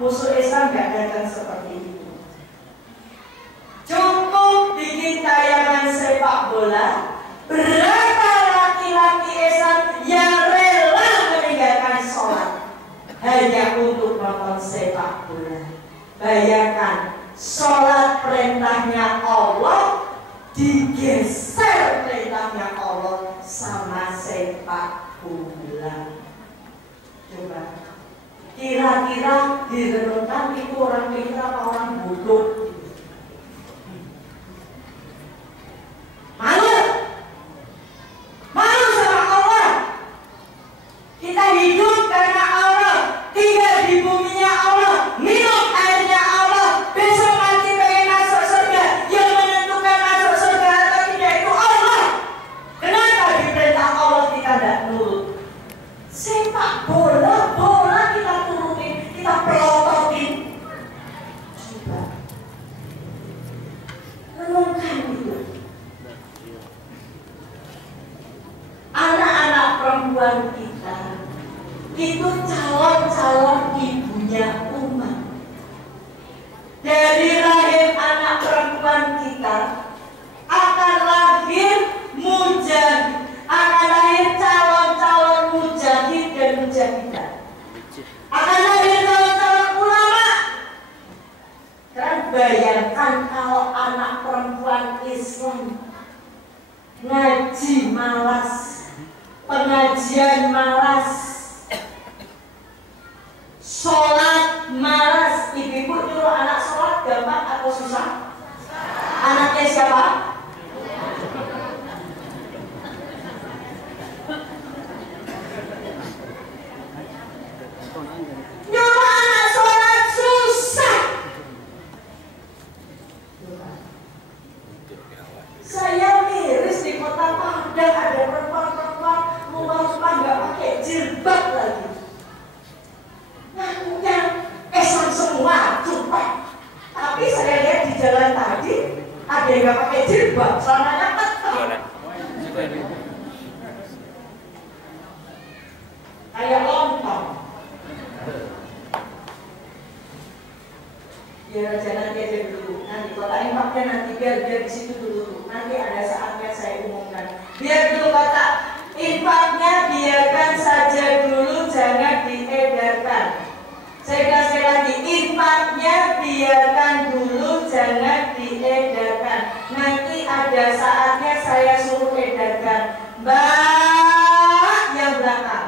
musuh Islam gak datang seperti itu. Cukup bikin tayangan sepak bola, berapa laki-laki Islam yang rela meninggalkan sholat hanya untuk nonton sepak bola. Bayangkan, sholat perintahnya Allah digeser perintahnya Allah sama sepak bola. Coba kira-kira direnungkan itu orang pintar apa orang bodoh? Malu sama Allah. Kita hidup karena Allah, tinggal di buminya Allah, minum airnya Allah. Besok nanti pengen masuk surga, yang menentukan masuk surga atau tidak itu Allah. Kenapa diperintah Allah kita tidak nurut? Sepak bola kita turutin, kita pelototin. Coba renungkan itu. Anak-anak perempuan kita itu calon-calon ibunya umat. Dari rahim anak perempuan kita akan lahir mujahid, akan lahir calon-calon mujahid dan mujahidah, akan lahir calon-calon ulama. Kalian bayangkan kalau anak perempuan Islam ngaji malas, pengajian malas, sholat malas. Ibu-ibu nyuruh anak sholat gampang atau susah? Anaknya siapa? Nyuruh anak sholat susah. Saya miris di kota Padang ada perempuan-perempuan rumah-rumah nggak pakai jilbab lagi. Ngakunya Islam semua, cuma. Tapi saya lihat di jalan tadi ada yang nggak pakai jilbab, celananya ketat. Kayak lontong. Biar aja nanti aja dulu. Nanti kota impaknya nanti biar di situ dulu. Nanti ada saatnya saya umumkan. Biar dulu kata infaknya biarkan saja dulu, jangan diedarkan. Saya kasih lagi, infaknya biarkan dulu, jangan diedarkan. Nanti ada saatnya saya suruh edarkan. Mbak yang belakang,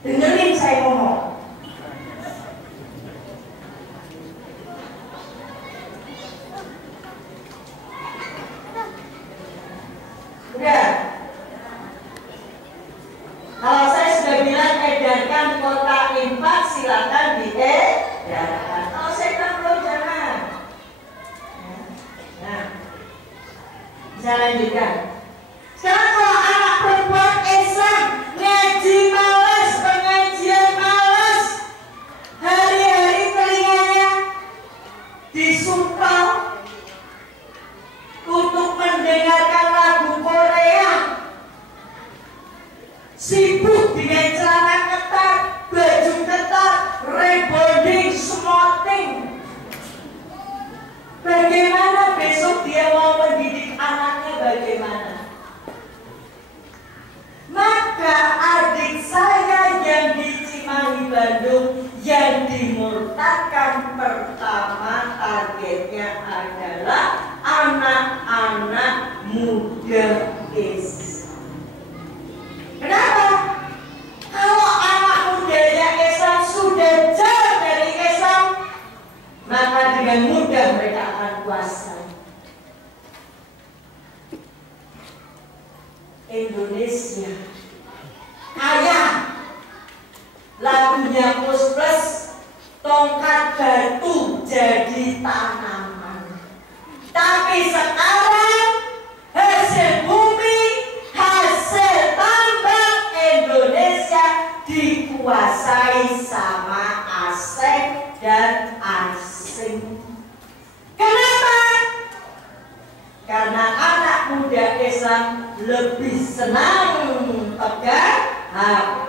dengerin saya ngomong. Udah. Kalau saya sudah bilang edarkan kota infak, silakan diedarkan. Kalau saya bilang belum, jangan. Nah, bisa lanjutkan. Sekarang kalau anak perempuan Islam ngaji malas, pengajian malas, hari-hari telinganya disumpal untuk mendengarkan lagu Korea, sibuk dengan celana ketat, baju ketat, rebonding, smoking. Bagaimana besok dia mau mendidik anaknya bagaimana? Maka adik saya yang di Cimahi Bandung yang dimurtadkan pertama targetnya adalah anak-anak muda Islam. Kenapa? Kalau anak mudanya Islam sudah jauh dari Islam, maka dengan mudah mereka akan kuasai. Indonesia kaya, lagunya Mus Plus, tongkat batu jadi tanaman. Tapi sekarang hasil bumi, hasil tambang Indonesia dikuasai sama asing dan asing. Kenapa? Karena anak muda Islam lebih senang pegang HP.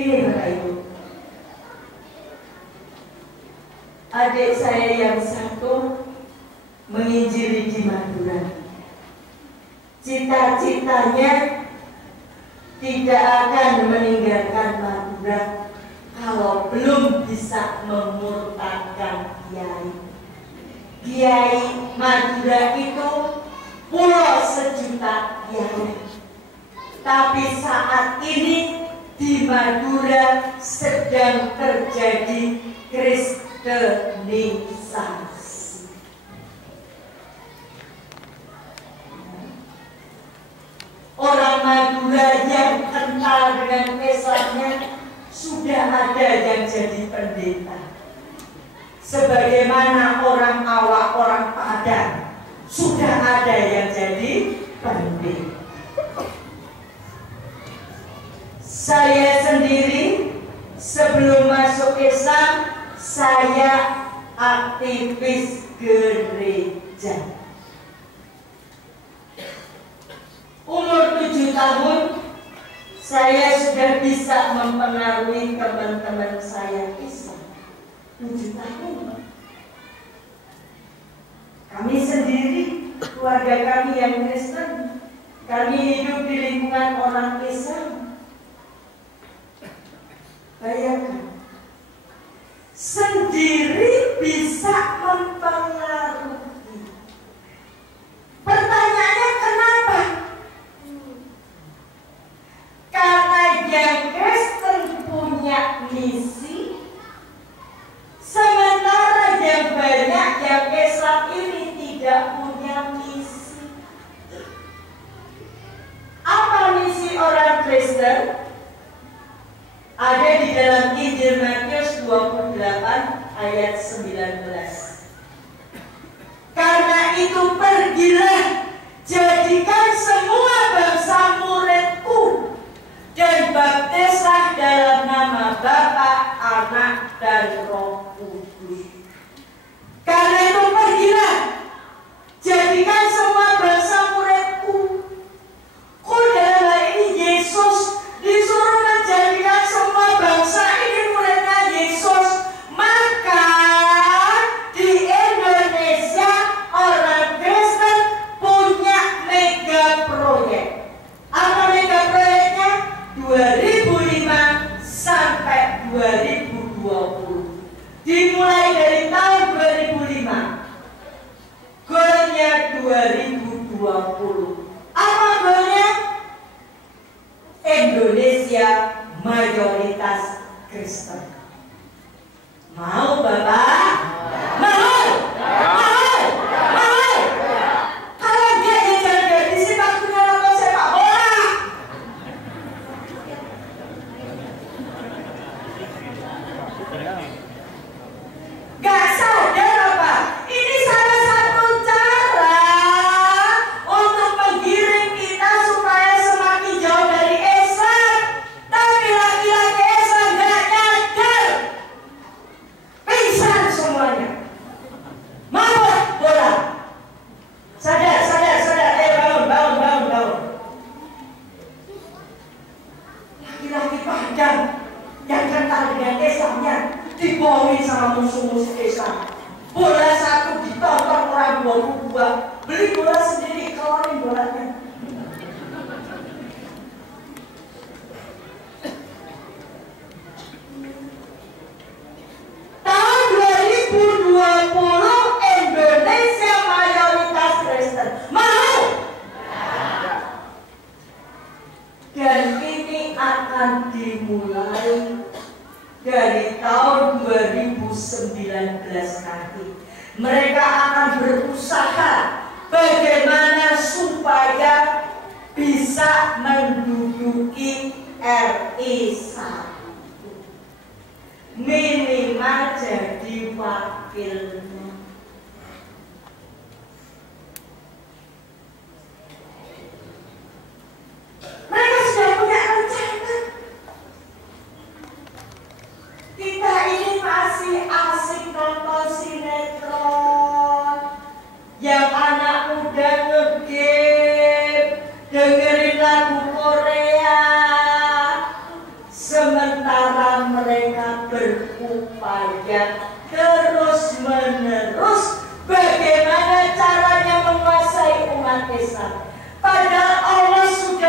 Ini Bapak Ibu, adik saya yang satu menginjili di Madura. Cita-citanya tidak akan meninggalkan Madura kalau belum bisa memurtadkan Kiai. Kiai Madura itu pulau sejuta kiai. Tapi saat ini di Madura sedang terjadi kristenisasi. Orang Madura yang kental dengan Islamnya sudah ada yang jadi pendeta. Sebagaimana orang awak, orang Padang, sudah ada yang jadi pendeta. Saya sendiri sebelum masuk Islam, saya aktivis gereja. Umur 7 tahun, saya sudah bisa mempengaruhi teman-teman saya Islam. 7 tahun. Kami sendiri, keluarga kami yang Kristen, kami hidup di lingkungan orang Islam. Bayangkan, sendiri bisa mempengaruhi. Pertanyaannya kenapa? Karena yang Kristen punya misi, sementara yang banyak yang Islam ini tidak punya misi. Apa misi orang Kristen? Ada di dalam Injil Matius 28 ayat 19. Karena itu pergilah, jadikan semua bangsa muridku, dan baptislah dalam nama Bapa, Anak, dan Roh Kudus. Karena itu pergilah, jadikan semua bangsa muridku. Kok dalam hal ini Yesus disuruh menjadikan semua bangsa ini muridnya Yesus. Maka di Indonesia orang Kristen punya mega proyek. Apa mega proyeknya? 2005 sampai 2020. Dimulai dari tahun 2005. Golnya 2020. Apa golnya? Indonesia mayoritas Kristen. Mau Bapak? Mau? Mau? Mau? Kalau dia jangan di sini waktunya nonton sepak bola. Gak sadar apa? Ini salah satu cara untuk menggiring kita supaya semakin jauh dari Islam. Tapi laki-laki Islam gak nyadar. Pingsan semuanya. Mabuk bola. Sadar, sadar, sadar. Bangun, bangun, bangun, bangun. Laki-laki Padang yang kental dengan Islamnya dibohongi sama musuh-musuh Islam. Bola satu ditonton orang 22. Beli bola sendiri, keluarin bolanya. Tahun 2020 Indonesia mayoritas Kristen. Mau? Dan ini akan dimulai dari tahun 2019 nanti. Mereka akan berusaha bagaimana supaya bisa menduduki RI 1. Minimal jadi wakilnya. Mereka sudah punya rencana. Kita ini masih asik nonton sinetron, yang anak muda ngegame, dengerin lagu Korea, sementara terus-menerus bagaimana caranya menguasai umat Islam. Padahal Allah sudah